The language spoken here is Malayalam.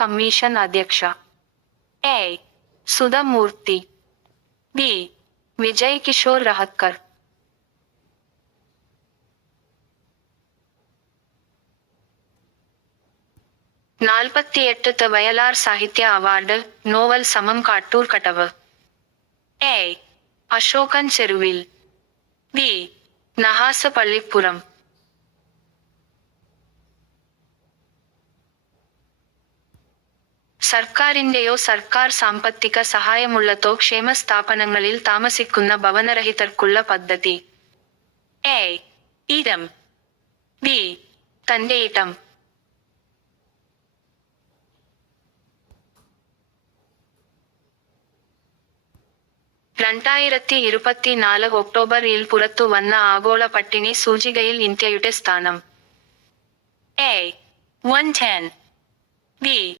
കമ്മീഷൻ അധ്യക്ഷ. എ. സുധമൂർത്തി. ബി. വിജയ് കിഷോർ രഹത്കർ. നാൽപ്പത്തിയെട്ട് വയലാർ സാഹിത്യ അവാർഡ്. നോവൽ സമം കാട്ടൂർ കടവ്. A. Ashokan Cheruvil. B. നഹാസ Pallippuram. സർക്കാരിന്റെയോ സർക്കാർ സാമ്പത്തിക സഹായമുള്ളതോ ക്ഷേമ സ്ഥാപനങ്ങളിൽ താമസിക്കുന്ന ഭവനരഹിതർക്കുള്ള പദ്ധതി. എ. ഇടം. ബി. തന്റെ ഇടം. 2024 ഒക്ടോബറിൽ പുറത്തു വന്ന ആഗോള പട്ടിണി സൂചികയിൽ ഇന്ത്യയുടെ സ്ഥാനം. എ. 110. ബി.